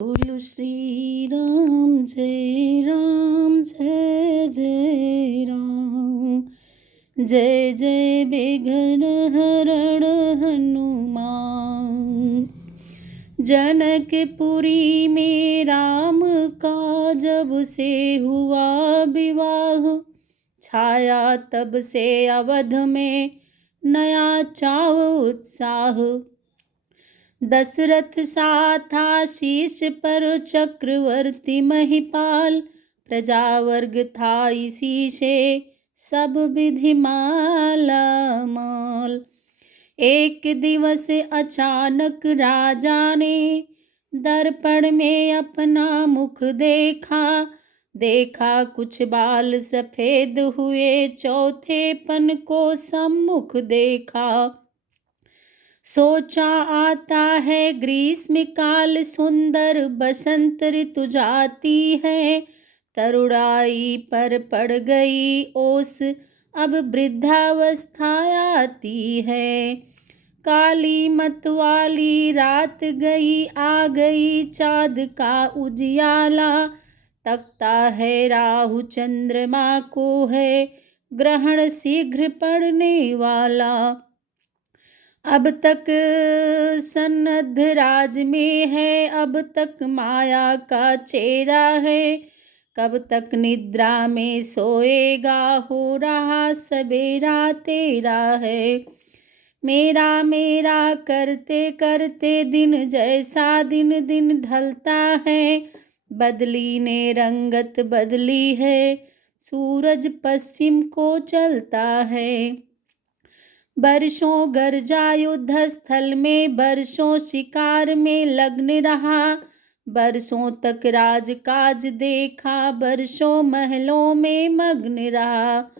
बोलो श्री राम जय जय राम। जय जय विघ्न हरण हनुमान। जनकपुरी में राम का जब से हुआ विवाह, छाया तब से अवध में नया चाव उत्साह। दशरथ सा था शीश पर चक्रवर्ती महिपाल, प्रजा वर्ग था इसी से सब विधि माला माल। एक दिवस अचानक राजा ने दर्पण में अपना मुख देखा। देखा कुछ बाल सफेद हुए, चौथेपन को सम्मुख देखा। सोचा आता है ग्रीष्म काल, सुंदर बसंत ऋतु जाती है। तरुणाई पर पड़ गई ओस, अब वृद्धावस्था आती है। काली मतवाली रात गई, आ गई चाँद का उजियाला। तकता है राहु चंद्रमा को है, ग्रहण शीघ्र पड़ने वाला। अब तक सन्नद्ध राज में है, अब तक माया का चेहरा है। कब तक निद्रा में सोएगा, हो रहा सवेरा तेरा है। मेरा मेरा करते करते दिन जैसा दिन दिन ढलता है। बदली ने रंगत बदली है, सूरज पश्चिम को चलता है। बरसों गरजा युद्ध स्थल में, बरसों शिकार में लग्न रहा। बरसों तक राजकाज देखा, बरसों महलों में मग्न रहा।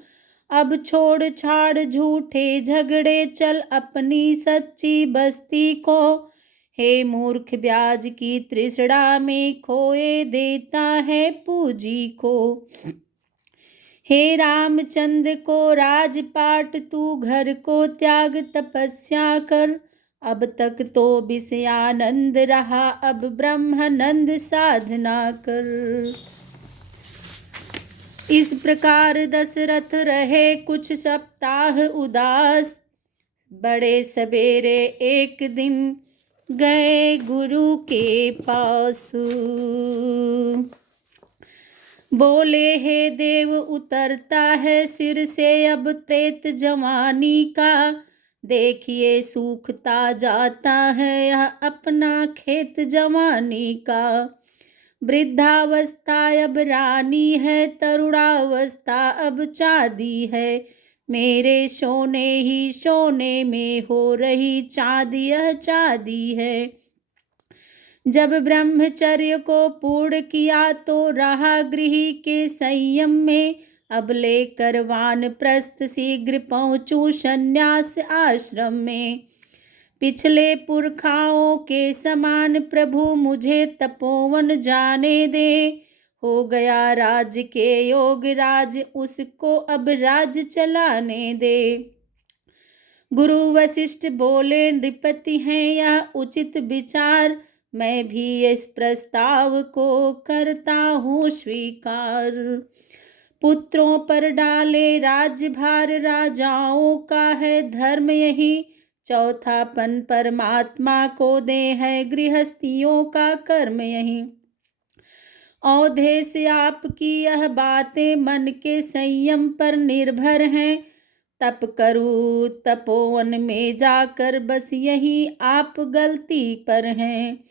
अब छोड़ छाड़ झूठे झगड़े, चल अपनी सच्ची बस्ती को। हे मूर्ख ब्याज की तृष्णा में, खोए देता है पूंजी को। हे रामचंद्र को राजपाट, तू घर को त्याग तपस्या कर। अब तक तो विषयानंद रहा, अब ब्रह्मानंद साधना कर। इस प्रकार दशरथ रहे कुछ सप्ताह उदास। बड़े सवेरे एक दिन गए गुरु के पास। बोले हे देव, उतरता है सिर से अब प्रेत जवानी का। देखिए सूखता जाता है यह अपना खेत जवानी का। वृद्धावस्था अब रानी है, तरुणावस्था अब चाँदी है। मेरे सोने ही सोने में हो रही चाँदी, यह चाँदी है। जब ब्रह्मचर्य को पूर्ण किया तो रहा गृह के संयम में। अब लेकर वानप्रस्थ शीघ्र पहुँचूं संन्यास आश्रम में। पिछले पुरखाओं के समान प्रभु मुझे तपोवन जाने दे। हो गया राज के योग राज, उसको अब राज चलाने दे। गुरु वशिष्ठ बोले, नृपति हैं यह उचित विचार। मैं भी इस प्रस्ताव को करता हूँ स्वीकार। पुत्रों पर डाले राज्यभार, राजाओं का है धर्म यही। चौथापन परमात्मा को दे है, गृहस्थियों का कर्म यही। औधे से आपकी यह बातें मन के संयम पर निर्भर हैं। तप करूँ तपोवन में जाकर, बस यही आप गलती पर हैं।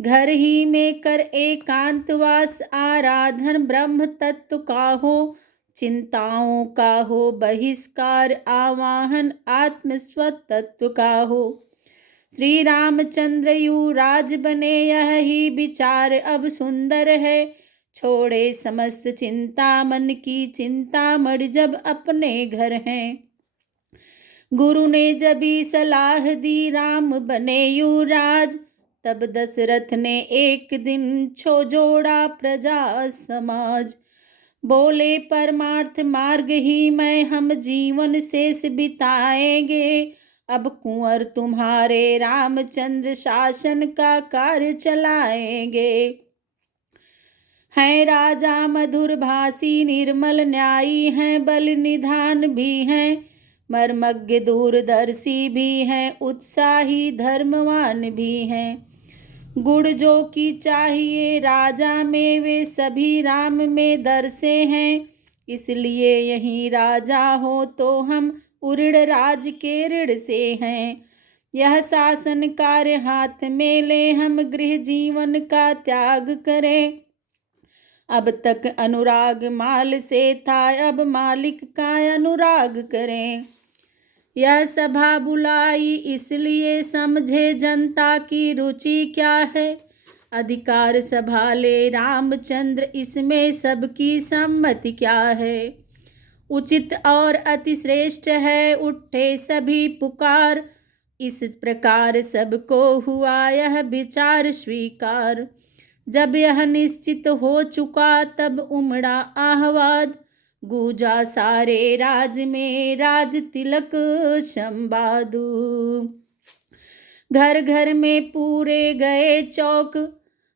घर ही में कर एकांतवास, आराधन ब्रह्म तत्व का हो। चिंताओं का हो बहिष्कार, आवाहन आत्म स्वतत्व का हो। श्री रामचंद्र युवराज बने, यह ही विचार अब सुंदर है। छोड़े समस्त चिंता, मन की चिंता मर जब अपने घर हैं। गुरु ने जबी सलाह दी, राम बने युवराज। तब दशरथ ने एक दिन छो जोड़ा प्रजा समाज। बोले परमार्थ मार्ग ही में हम जीवन शेष बिताएंगे। अब कुंवर तुम्हारे रामचंद्र शासन का कार्य चलाएंगे। हैं राजा मधुर भाषी, निर्मल न्यायी हैं, बल निधान भी हैं, मर्मज्ञ दूरदर्शी भी हैं, उत्साही धर्मवान भी हैं। गुण जो की चाहिए राजा में वे सभी राम में दर्शे हैं, इसलिए यही राजा हो तो हम उऋण राज के ऋण से हैं। यह शासन कार्य हाथ में ले हम गृह जीवन का त्याग करें। अब तक अनुराग माल से था, अब मालिक का अनुराग करें। यह सभा बुलाई इसलिए समझे जनता की रुचि क्या है। अधिकार संभाले रामचंद्र, इसमें सबकी सम्मति क्या है। उचित और अति श्रेष्ठ है उठे सभी पुकार, इस प्रकार सबको हुआ यह विचार स्वीकार। जब यह निश्चित हो चुका तब उमड़ा आहवाद, गूंजा सारे राज में राज तिलक संवादु। घर घर में पूरे गए चौक,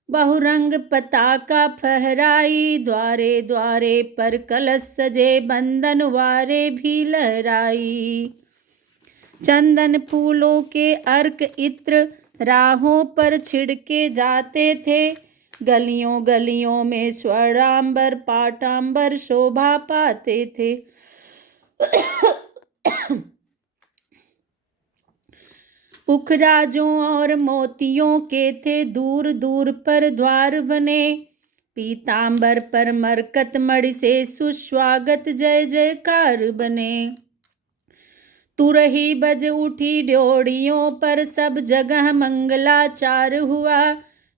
बहुरंग पताका फहराई, द्वारे द्वारे पर कलश सजे, बंधन वारे भी लहराई। चंदन फूलों के अर्क इत्र राहों पर छिड़के जाते थे, गलियों गलियों में स्वर्णांबर पाटांबर शोभा पाते थे। पुखराजों और मोतियों के थे दूर दूर पर द्वार बने, पीतांबर पर मरकत मणि से सुस्वागत जय जयकार बने। तुरही बज उठी ड्योढ़ियों पर सब जगह मंगलाचार हुआ,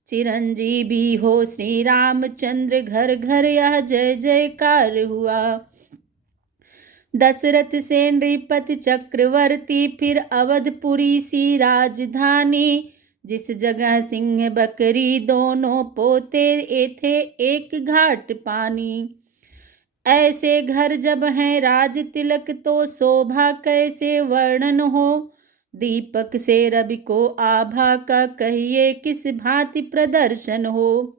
चिरंजीवी हो श्री रामचंद्र घर घर यह जय जयकार हुआ। दशरथ से नृपति चक्रवर्ती फिर अवधपुरी सी राजधानी, जिस जगह सिंह बकरी दोनों पोते थे एक घाट पानी। ऐसे घर जब हैं राज तिलक तो शोभा कैसे वर्णन हो, दीपक से रवि को आभा का कहिए किस भांति प्रदर्शन हो।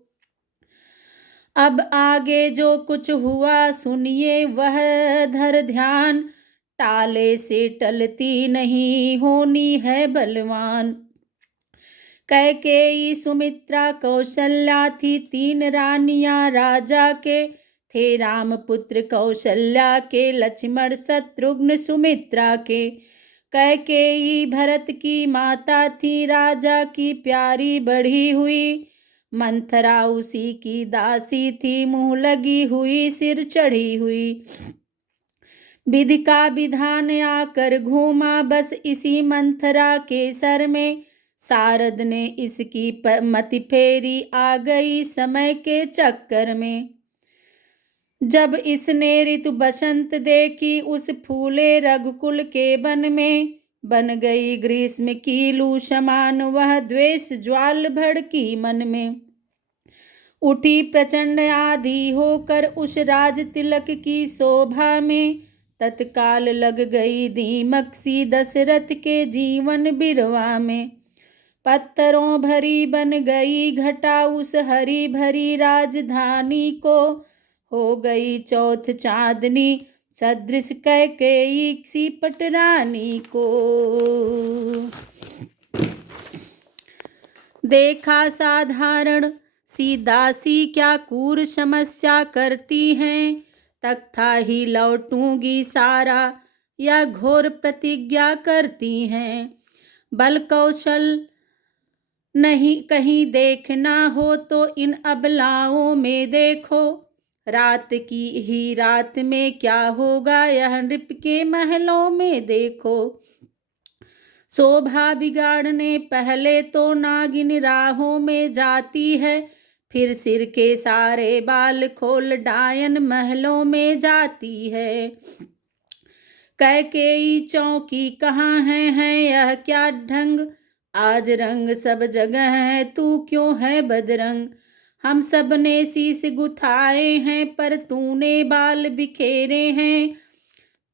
अब आगे जो कुछ हुआ सुनिए वह धर ध्यान, टाले से टलती नहीं होनी है बलवान। कैकेयी सुमित्रा कौशल्या थी तीन रानियां राजा के, थे राम पुत्र कौशल्या के लक्ष्मण शत्रुघ्न सुमित्रा के। कैकेयी भरत की माता थी राजा की प्यारी बढ़ी हुई, मंथरा उसी की दासी थी मुँह लगी हुई सिर चढ़ी हुई। विधि का विधान आकर घूमा बस इसी मंथरा के सर में, शारद ने इसकी मति फेरी आ गई समय के चक्कर में। जब इसने ऋतु बसंत देखी उस फूले रघुकुल के वन में, बन गई ग्रीष्म की लू समान वह द्वेष ज्वाल भड़की मन में। उठी प्रचंड आधी होकर उस राज तिलक की शोभा में, तत्काल लग गई दीमक सी दशरथ के जीवन बिरवा में। पत्थरों भरी बन गई घटा उस हरी भरी राजधानी को, हो गई चौथ चांदनी सदृश कैकेयी सी पटरानी को। देखा साधारण सी दासी क्या क्रूर समस्या करती हैं, तख्ता ही लौटूंगी सारा या घोर प्रतिज्ञा करती हैं। बल कौशल नहीं कहीं देखना हो तो इन अबलाओं में देखो, रात की ही रात में क्या होगा यह नृप के महलों में देखो। शोभा बिगाड़ने पहले तो नागिन राहों में जाती है, फिर सिर के सारे बाल खोल डायन महलों में जाती है। कैकेयी चौकी कहाँ है यह क्या ढंग, आज रंग सब जगह है तू क्यों है बदरंग। हम सब ने शीश गुथाए हैं पर तूने बाल बिखेरे हैं,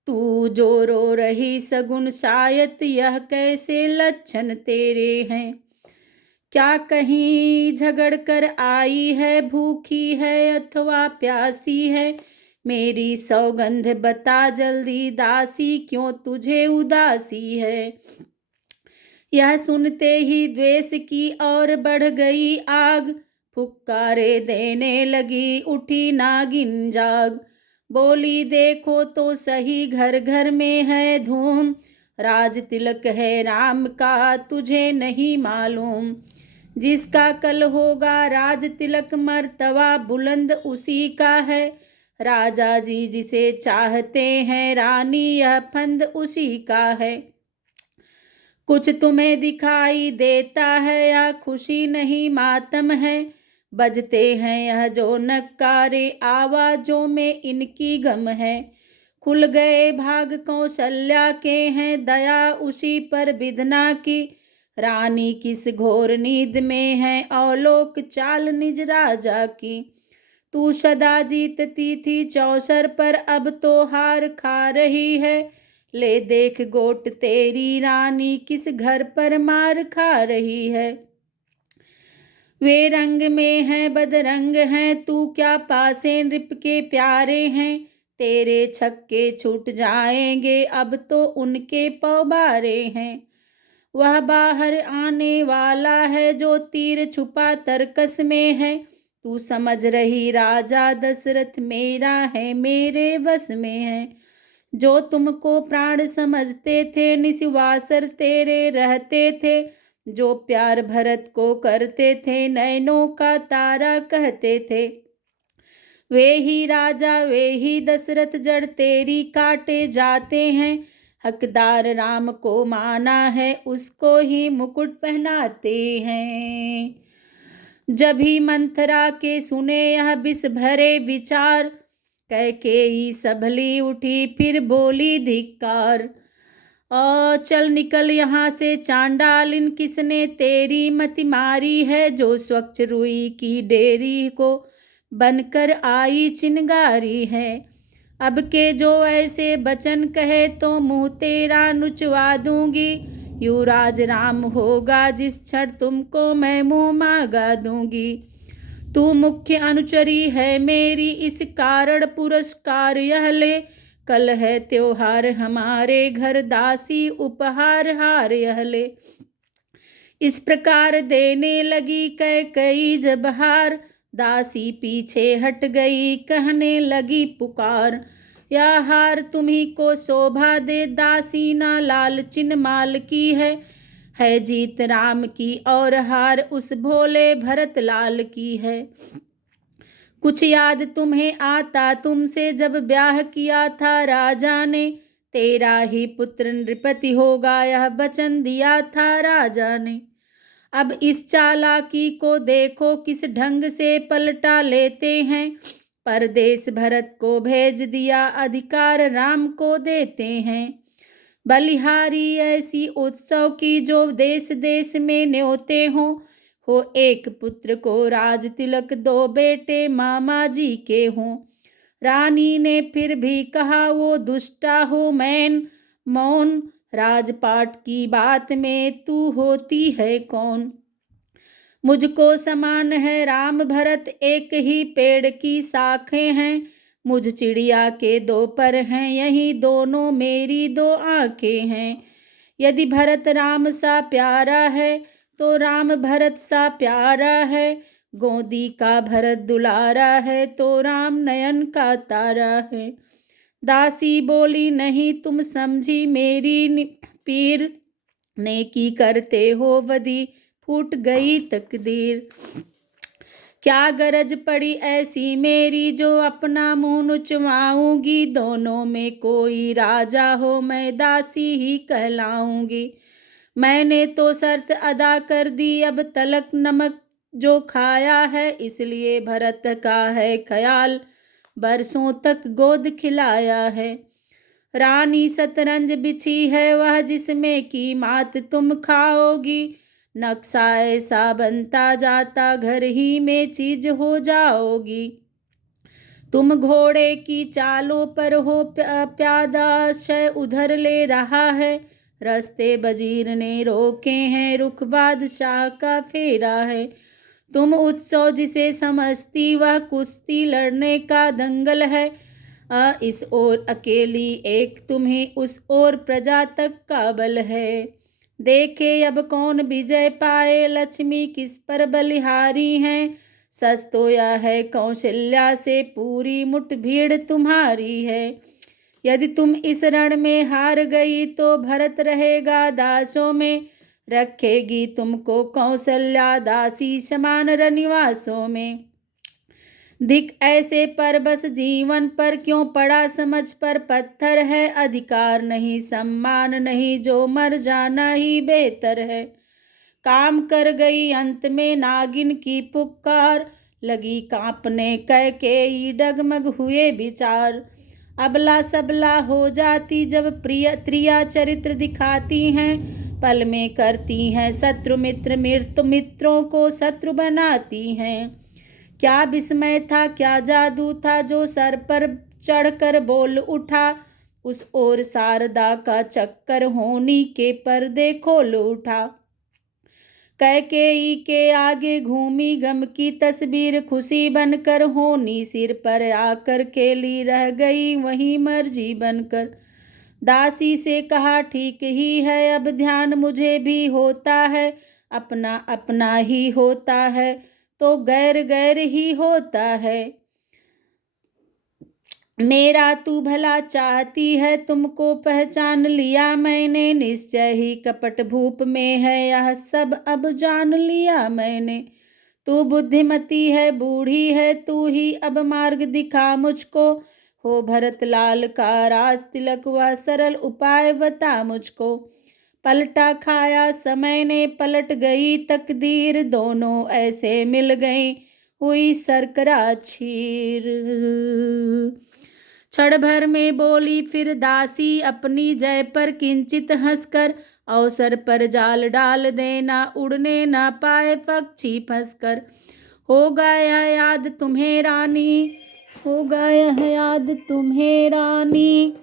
तू जो रो रही सगुन, शायद यह कैसे लक्षण तेरे हैं। क्या कहीं झगड़ कर आई है, भूखी है अथवा प्यासी है, मेरी सौगंध बता जल्दी दासी, क्यों तुझे उदासी है। यह सुनते ही द्वेष की और बढ़ गई आग, फुक्कारे देने लगी उठी नागिन जाग। बोली देखो तो सही घर घर में है धूम, राज तिलक है राम का तुझे नहीं मालूम। जिसका कल होगा राज तिलक मर्तबा बुलंद उसी का है, राजा जी जिसे चाहते हैं रानी यह फंद उसी का है। कुछ तुम्हें दिखाई देता है या खुशी नहीं मातम है, बजते हैं यह जो नक्कारे आवाजों में इनकी गम है। खुल गए भाग कौशल्या के हैं, दया उसी पर विधना की, रानी किस घोर नींद में है अवलोक चाल निज राजा की। तू सदा जीतती थी चौसर पर अब तो हार खा रही है, ले देख गोट तेरी रानी किस घर पर मार खा रही है। वे रंग में हैं बदरंग हैं, तू क्या पासे नृप के प्यारे हैं, तेरे छक्के छूट जाएंगे अब तो उनके पौबारे हैं। वह बाहर आने वाला है जो तीर छुपा तरकस में है, तू समझ रही राजा दशरथ मेरा है मेरे बस में है। जो तुमको प्राण समझते थे निस्वासर तेरे रहते थे, जो प्यार भरत को करते थे नैनों का तारा कहते थे। वे ही राजा वे ही दशरथ जड़ तेरी काटे जाते हैं, हकदार राम को माना है उसको ही मुकुट पहनाते हैं। जब ही मंथरा के सुने यह विष भरे विचार, कैकेयी संभली उठी फिर बोली धिक्कार। चल निकल यहाँ से चांडालिन, किसने तेरी मति मारी है, जो स्वच्छ रुई की डेरी को बनकर आई चिनगारी है। अब के जो ऐसे बचन कहे तो मुँह तेरा नुचवा दूंगी, युवराज राम होगा जिस क्षण तुमको मैं मुँह मांगा दूंगी। तू मुख्य अनुचरी है मेरी इस कारण पुरस्कार यह ले, कल है त्योहार हमारे घर दासी उपहार हार यह ले। इस प्रकार देने लगी कैकेयी जब हार, दासी पीछे हट गई कहने लगी पुकार। यह हार तुम्ही को शोभा दे दासी ना लालचिन माल की है जीत राम की और हार उस भोले भरत लाल की है। कुछ याद तुम्हें आता तुमसे जब ब्याह किया था राजा ने, तेरा ही पुत्र नृपति होगा यह वचन दिया था राजा ने। अब इस चालाकी को देखो किस ढंग से पलटा लेते हैं, परदेश भरत को भेज दिया अधिकार राम को देते हैं। बलिहारी ऐसी उत्सव की जो देश देश में न्योते हो एक पुत्र को राज तिलक दो बेटे मामा जी के हों। रानी ने फिर भी कहा वो दुष्टा हो मैन मौन, राजपाट की बात में तू होती है कौन। मुझको समान है राम भरत एक ही पेड़ की शाखें हैं, मुझ चिड़िया के दो पर हैं यही दोनों मेरी दो आंखें हैं। यदि भरत राम सा प्यारा है तो राम भरत सा प्यारा है, गोदी का भरत दुलारा है तो राम नयन का तारा है। दासी बोली नहीं तुम समझी मेरी पीर, नेकी करते हो वदी फूट गई तकदीर। क्या गरज पड़ी ऐसी मेरी जो अपना मुँह नुचवाऊंगी, दोनों में कोई राजा हो मैं दासी ही कहलाऊंगी। मैंने तो शर्त अदा कर दी अब तलक नमक जो खाया है, इसलिए भरत का है ख्याल बरसों तक गोद खिलाया है। रानी शतरंज बिछी है वह जिसमें की मात तुम खाओगी, नक्शा ऐसा बनता जाता घर ही में चीज हो जाओगी। तुम घोड़े की चालों पर हो, प्यादा शय उधर ले रहा है। रास्ते वजीर ने रोके हैं, रुख बादशाह का फेरा है। तुम उत्सव जिसे समझती वह कुश्ती लड़ने का दंगल है। इस ओर अकेली एक तुम्हें, उस ओर प्रजा तक का बल है। देखे अब कौन विजय पाए, लक्ष्मी किस पर बलिहारी हैं। सच तो यह है कौशल्या से पूरी मुठभेड़ तुम्हारी है। यदि तुम इस रण में हार गई तो भरत रहेगा दासों में। रखेगी तुमको कौशल्या दासी समान रनिवासों में। धिक ऐसे पर बस जीवन पर क्यों पड़ा, समझ पर पत्थर है। अधिकार नहीं सम्मान नहीं, जो मर जाना ही बेहतर है। काम कर गई अंत में नागिन की पुकार, लगी कांपने कैकेयी डगमग हुए विचार। अबला सबला हो जाती जब प्रिय त्रिया चरित्र दिखाती हैं। पल में करती हैं शत्रु मित्र, मृत मित्रों को शत्रु बनाती हैं। क्या विस्मय था क्या जादू था, जो सर पर चढ़कर बोल उठा। उस ओर शारदा का चक्कर होनी के पर्दे खोल उठा। कैकेयी के आगे घूमी गम की तस्वीर, खुशी बनकर होनी सिर पर आकर खेली रह गई वही मर्जी बनकर। दासी से कहा ठीक ही है, अब ध्यान मुझे भी होता है। अपना अपना ही होता है तो गैर गैर ही होता है। मेरा तू भला चाहती है, तुमको पहचान लिया मैंने। निश्चय ही कपट भूप में है यह सब, अब जान लिया मैंने। तू बुद्धिमती है बूढ़ी है तू ही, अब मार्ग दिखा मुझको। हो भरत लाल का राज तिलक, वह सरल उपाय बता मुझको। पलटा खाया समय ने पलट गई तकदीर, दोनों ऐसे मिल गई हुई सरकरा चीर। क्षण भर में बोली फिर दासी अपनी जय पर किंचित हंसकर। अवसर पर जाल डाल देना, उड़ने ना पाए पक्षी फंसकर। होगा यह याद तुम्हें रानी, होगा यह याद तुम्हें रानी।